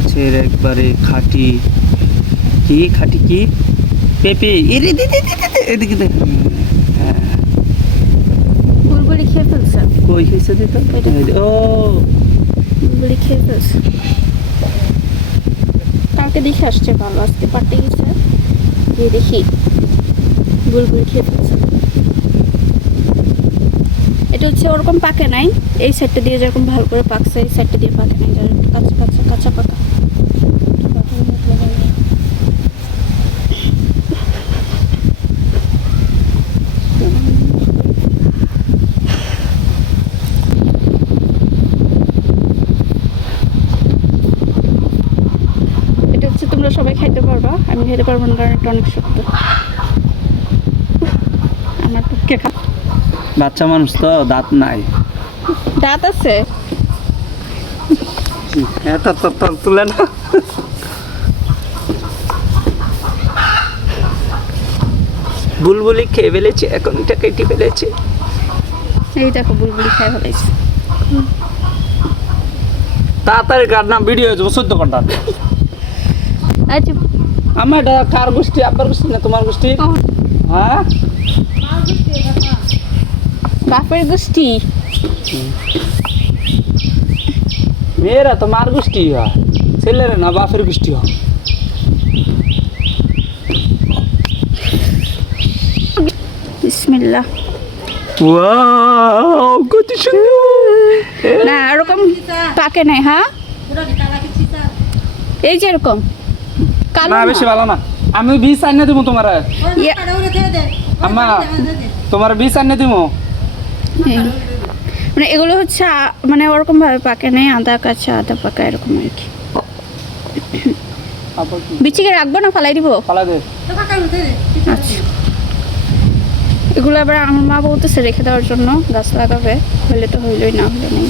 গাছের একবারে খাঁটি। কি খাঁটি কি? পেঁপে। এরে দে এদিকে হ্যাঁ, বুলবুলি খেয়ে ফেলছে। কই দিত। ও। বুলবুলি খেয়ে ফেলছে। কালকে দেখে আসছে ভালো আজকে গেছে। গিয়ে দেখি বুলবুলি খেয়ে ফেলছে। এটা হচ্ছে ওরকম পাকে নাই এই সাইডটা দিয়ে যেরকম ভালো করে পাকছে এই সাইডটা দিয়ে পাকে নাই কাঁচা কাঁচা পাকা এটা হচ্ছে তোমরা সবাই খাইতে পারবা আমি খেতে পারব না কারণ এটা অনেক শক্ত। আমার পক্ষে খা বাচ্চা মানুষ তো দাঁত নাই। দাঁত আছে? এত তো তো তুলে না বুলবুলি খেয়ে ফেলেছে এখন এটা কেটে ফেলেছে। এই দেখো বুলবুলি খাই ফেলাইছে তাড়াতাড়ি কার না ভিডিও হয়ে যাব চোদ্দ ঘণ্টা। আচ্ছা আমার এটা কার গোষ্ঠী? আব্বার গোষ্ঠী না তোমার গোষ্ঠী? হ্যাঁ? বাপের গোষ্ঠী। মেয়েরা তো মার গোষ্ঠী হয়। ছেলেরা না বাপের গোষ্ঠী হয়। বিসমিল্লাহ। ওয়াও কত সুন্দর। না এরকম পাকে নাই হ্যাঁ? এই যে এরকম। কালো না। বেশি ভালো না। আমি বিষ আনিয়ে দিব তোমার। ইয়ে, আম্মা তোমার বিষ আনিয়ে দিব মানে এগুলো হচ্ছে মানে ওরকম ভাবে পাকে নেই আদা কাঁচা আদা পাকা এরকম আর কি। বিচিকে রাখব না ফালাই দিব? আচ্ছা। এগুলো আবার আমার মা বলতেছে রেখে দেওয়ার জন্য গাছ লাগাবে। হইলে তো হইলই না হলে নেই।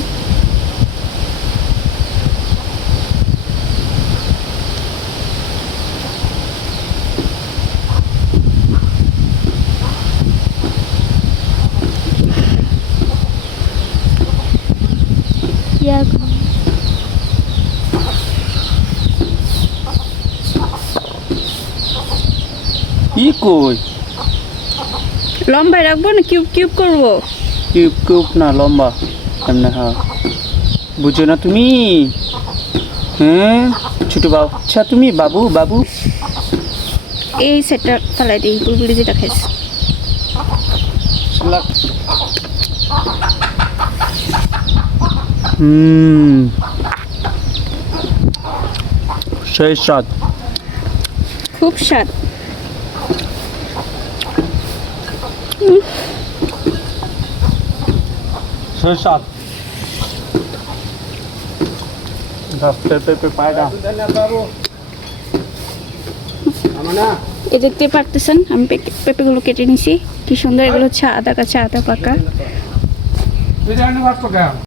কি কই? লম্বায় রাখব না? কিউব কিউব করব? কিউব কিউব না লম্বা। এমনি হ্যাঁ বুঝো না তুমি? হ্যাঁ? ছোট বাবু আচ্ছা তুমি? বাবু বাবু? এই সেটটা ফালাই দিই বুলবুলি যেটা খাইছে। হুম। সেই স্বাদ। খুব স্বাদ। সেই স্বাদ পেঁপে পায়রা এই দেখতে পারতেছেন আমি পেঁপে- পেঁপেগুলো কেটে নিছি। কি সুন্দর এগুলো হচ্ছে আদা কাঁচা আদা পাকা।